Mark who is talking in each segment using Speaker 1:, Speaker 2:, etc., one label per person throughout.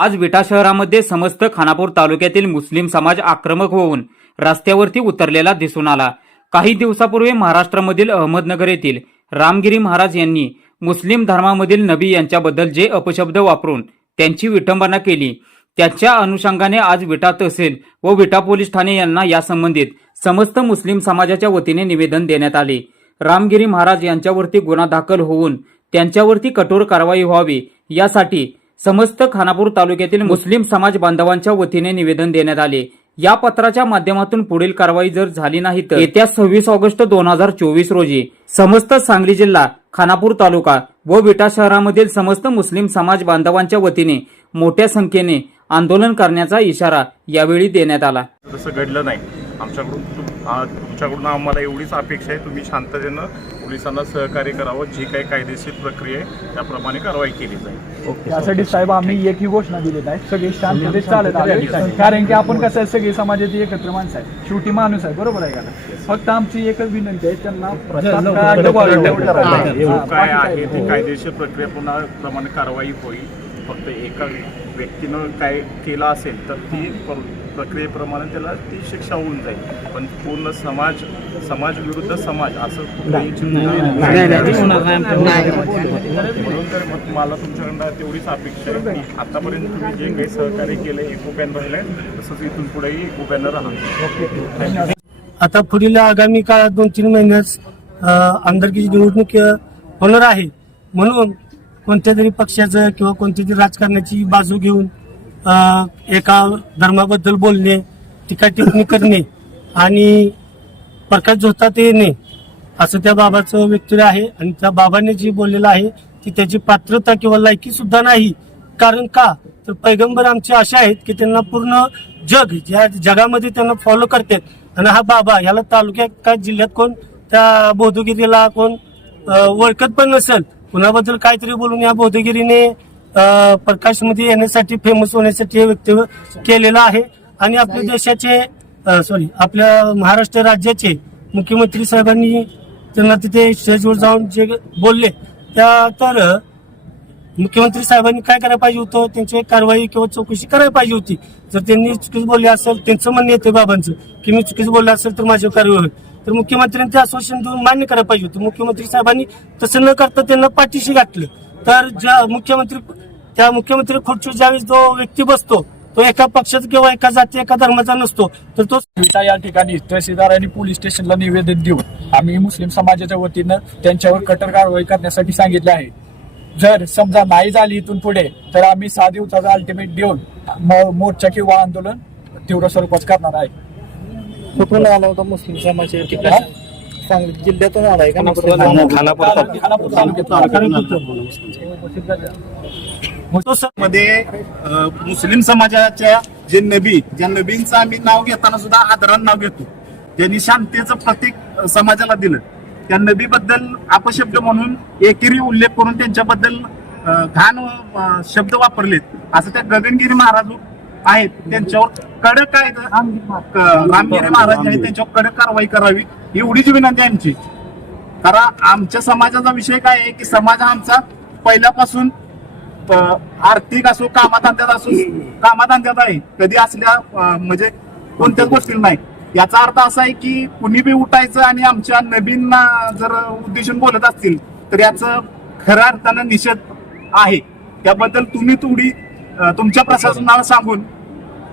Speaker 1: आज विटा शहरामध्ये समस्त खानापूर तालुक्यातील मुस्लिम समाज आक्रमक होऊन रस्त्यावरती उतरलेला दिसून आला. काही दिवसापूर्वी महाराष्ट्रामधील अहमदनगर येथील रामगिरी महाराज यांनी मुस्लिम धर्मामधील नबी यांच्याबद्दल जे अपशब्द वापरून त्यांची विटंबना केली त्याच्या अनुषंगाने आज विटा तहसील व विटा पोलीस ठाणे यांना यासंबंधित समस्त मुस्लिम समाजाच्या वतीने निवेदन देण्यात आले. रामगिरी महाराज यांच्यावरती गुन्हा दाखल होऊन त्यांच्यावरती कठोर कारवाई व्हावी यासाठी समस्त खानापूर तालुक्यातील मुस्लिम समाज बांधवांच्या वतीने निवेदन देण्यात आले. या पत्राच्या माध्यमातून पुढील कारवाई जर झाली नाही तर येत्या सव्वीस ऑगस्ट दोन हजार चोवीस रोजी समस्त सांगली जिल्हा खानापूर तालुका व विटा शहरामधील समस्त मुस्लिम समाज बांधवांच्या वतीने मोठ्या संख्येने आंदोलन करण्याचा इशारा यावेळी देण्यात आला.
Speaker 2: तसं घडलं नाही. आमच्याकडून तुमच्याकडून आम्हाला एवढीच अपेक्षा आहे तुम्ही शांततेनं पोलिसांना सहकार्य करावं जी काही कायदेशीर प्रक्रिया आहे त्याप्रमाणे कारवाई केली जाईल.
Speaker 3: त्यासाठी साहेब आम्ही एकही घोषणा दिली नाही सगळी शांततेत चालत आले कारण की आपण कसं आहे सगळी समाजाची एकत्र माणसं आहे शेवटी माणूस आहे बरोबर आहे का? फक्त आमची एकच विनंती आहे त्यांना
Speaker 2: हा,
Speaker 3: हा,
Speaker 2: काय आहे ती. कायदेशीर प्रक्रियेप्रमाणे कारवाई होईल. फक्त एका व्यक्तीनं काय केलं असेल तर ती पर- प्रक्रियेप्रमाणे त्याला ती शिक्षा होऊन जाईल. पण पूर्ण समाज समाज विरुद्ध समाज असं म्हणून तर मला तुमच्याकडनं तेवढीच अपेक्षा आहे की आतापर्यंत तुम्ही जे काही सहकार्य केलं एकोप्यानं राहिलंय तसंच इथून पुढेही एकोप्यानं राहा
Speaker 4: आता पुढील आगामी काळात दोन तीन महिन्यात आमदारकीची निवडणूक होणार आहे. म्हणून कोणत्या तरी पक्षाचं किंवा कोणत्या तरी राजकारणाची बाजू घेऊन अ, एका धर्माबद्दल बोलणे टीका टिप्पणी करणे आणि प्रकाश झोतात येणे असं त्या बाबाचं वक्तव्य आहे. आणि त्या बाबाने जे बोललेलं आहे ती त्याची पात्रता किंवा लायकी सुद्धा नाही. कारण का? तर पैगंबर आमचे असे आहेत की त्यांना पूर्ण जग ज्या जगामध्ये त्यांना फॉलो करतात. आणि हा बाबा याला तालुक्यात काय जिल्ह्यात कोण? त्या बोधगिरीला कोण अ, ओळखत पण नसेल. कुणाबद्दल काहीतरी बोलून या बौद्धगिरीने प्रकाशमध्ये येण्यासाठी फेमस होण्यासाठी हे वक्तव्य केलेलं आहे. आणि आपल्या देशाचे सॉरी आपल्या महाराष्ट्र राज्याचे मुख्यमंत्री साहेबांनी त्यांना तिथे स्टेजवर जाऊन जे बोलले त्या तर मुख्यमंत्री साहेबांनी काय करायला पाहिजे होतं? त्यांची कारवाई किंवा चौकशी करायला पाहिजे होती. जर त्यांनी चुकीच बोलले असेल त्यांचं म्हणणं येते बाबांचं की मी चुकीच बोललं असेल तर माझ्यावर कारवाई होईल. तर मुख्यमंत्र्यांनी ते आश्वासन देऊन मान्य करायला पाहिजे होतं. मुख्यमंत्री साहेबांनी तसं न करता त्यांना पाठीशी घातलं. तर ज्या मुख्यमंत्री त्या मुख्यमंत्री खुर्चीवर ज्यावेळेस जो व्यक्ती बसतो तो एका पक्षाचा किंवा एका जाती एका धर्माचा नसतो तर तो
Speaker 3: या ठिकाणी तहसीलदार आणि पोलीस स्टेशनला निवेदन देऊन आम्ही मुस्लिम समाजाच्या वतीनं त्यांच्यावर कठोर कारवाई करण्यासाठी सांगितले आहे. जर समजा नाही झाली इथून पुढे तर आम्ही सहा दिवसाचा अल्टिमेट देऊन मोर्चा किंवा आंदोलन तीव्र स्वरूपात करणार आहे.
Speaker 5: कुठून आला होता मुस्लिम समाज या ठिकाणी सांगली जिल्ह्यातून आलाय का
Speaker 6: मध्ये मुस्लिम समाजाच्या जे नबी ज्या नबींचं आम्ही नाव घेताना सुद्धा आदरानं नाव घेतो. त्यांनी शांतीचं प्रतीक समाजाला दिलं. त्या नबीबद्दल अपशब्द म्हणून एकेरी उल्लेख करून त्यांच्याबद्दल घाण शब्द वापरलेत. असं त्या गगनगिरी महाराज आहेत त्यांच्यावर कडक काय रामगिरी महाराज आहेत त्यांच्यावर कडक कारवाई करावी एवढीच विनंती आहे आमची. कारण आमच्या समाजाचा विषय काय आहे की समाज हा आमचा पहिल्यापासून आर्थिक असो कामाधंद्यात असो कामाधंद्यात आहे. कधी असल्या म्हणजे कोणत्याच गोष्टी नाही. याचा अर्थ असा आहे की कुणी बी उठायचं आणि आमच्या नवीन जर उद्देशून बोलत असतील तर याचं खऱ्या अर्थानं निषेध आहे. त्याबद्दल तुम्ही थोडी तुमच्या प्रशासनाला सांगून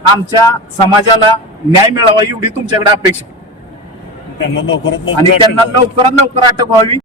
Speaker 6: आमच्या समाजाला न्याय मिळावा एवढी तुमच्याकडे अपेक्षा. आणि त्यांना लवकरात लवकर अटक व्हावी